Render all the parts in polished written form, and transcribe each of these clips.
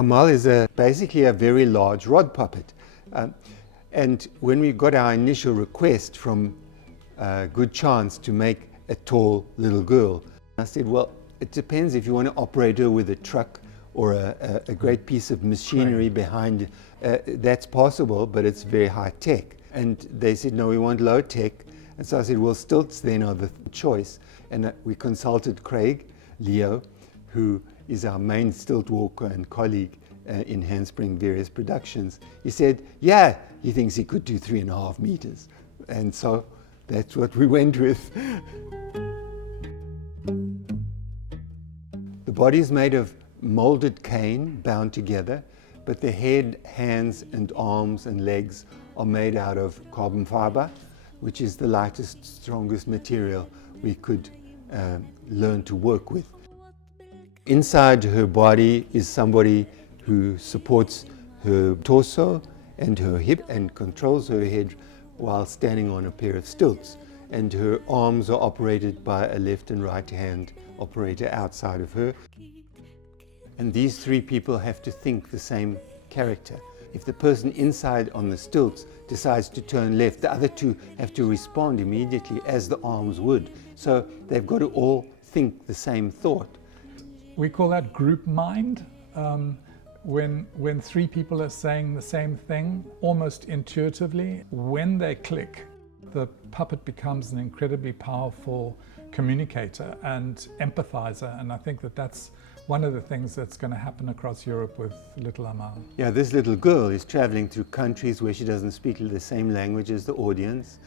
Amal is basically a very large rod puppet. And when we got our initial request from Good Chance to make a tall little girl, I said, well, it depends if you want to operate her with a truck or a great piece of machinery behind. That's possible, but it's very high tech. And they said, no, we want low tech. And so I said, well, stilts then are the choice. And we consulted Craig Leo, who is our main stilt walker and colleague in Handspring various productions. He said, yeah, he thinks he could do 3.5 meters. And so that's what we went with. The body is made of molded cane bound together, but the head, hands, and arms and legs are made out of carbon fiber, which is the lightest, strongest material we could learn to work with. Inside her body is somebody who supports her torso and her hip and controls her head while standing on a pair of stilts. And her arms are operated by a left and right hand operator outside of her. And these three people have to think the same character. If the person inside on the stilts decides to turn left, the other two have to respond immediately as the arms would. So they've got to all think the same thought. We call that group mind. When three people are saying the same thing, almost intuitively, when they click, the puppet becomes an incredibly powerful communicator and empathizer. And I think that that's one of the things that's going to happen across Europe with little Amal. Yeah, this little girl is traveling through countries where she doesn't speak the same language as the audience.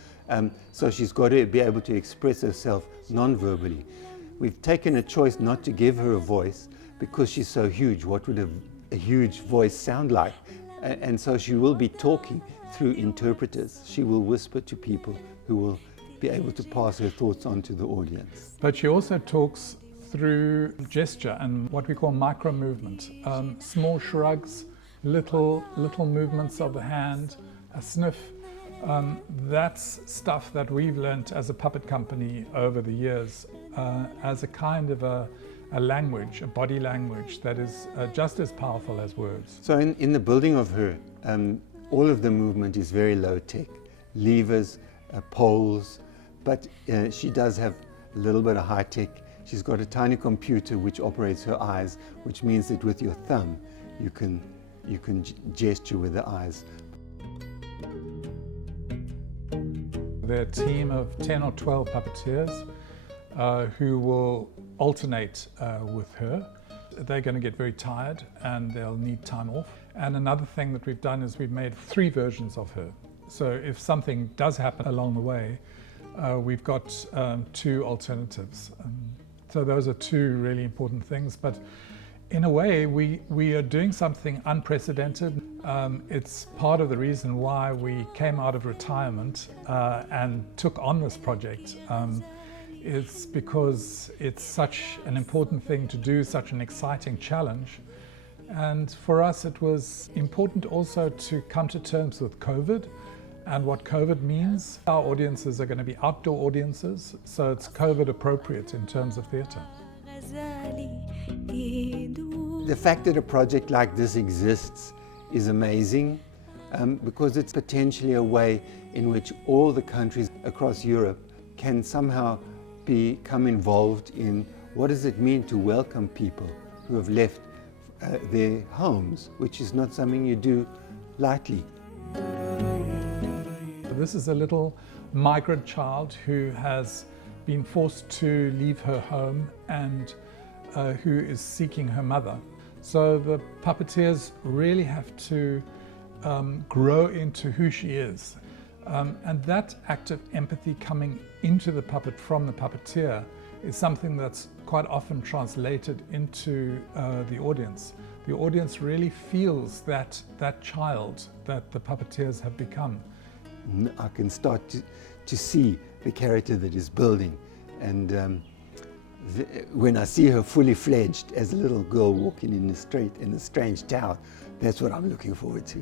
So she's got to be able to express herself non-verbally. We've taken a choice not to give her a voice because she's so huge. What would a huge voice sound like? And so she will be talking through interpreters. She will whisper to people who will be able to pass her thoughts on to the audience. But she also talks through gesture and what we call micro movement. Small shrugs, little movements of the hand, a sniff. That's stuff that we've learnt as a puppet company over the years as a kind of a language, a body language that is just as powerful as words. So in the building of her, all of the movement is very low tech. Levers, poles, but she does have a little bit of high tech. She's got a tiny computer which operates her eyes, which means that with your thumb you can gesture with the eyes. They're a team of 10 or 12 puppeteers who will alternate with her. They're going to get very tired and they'll need time off. And another thing that we've done is we've made 3 versions of her. So if something does happen along the way, we've got 2 alternatives. So those are 2 really important things. But in a way, we are doing something unprecedented. It's part of the reason why we came out of retirement and took on this project. It's because it's such an important thing to do, such an exciting challenge. And for us, it was important also to come to terms with COVID and what COVID means. Our audiences are going to be outdoor audiences, so it's COVID appropriate in terms of theatre. The fact that a project like this exists is amazing because it's potentially a way in which all the countries across Europe can somehow become involved in what does it mean to welcome people who have left their homes, which is not something you do lightly. This is a little migrant child who has been forced to leave her home and who is seeking her mother. So the puppeteers really have to grow into who she is. And that act of empathy coming into the puppet from the puppeteer is something that's quite often translated into the audience. The audience really feels that child that the puppeteers have become. I can start to see the character that is building, and when I see her fully fledged as a little girl walking in the street in a strange town, that's what I'm looking forward to.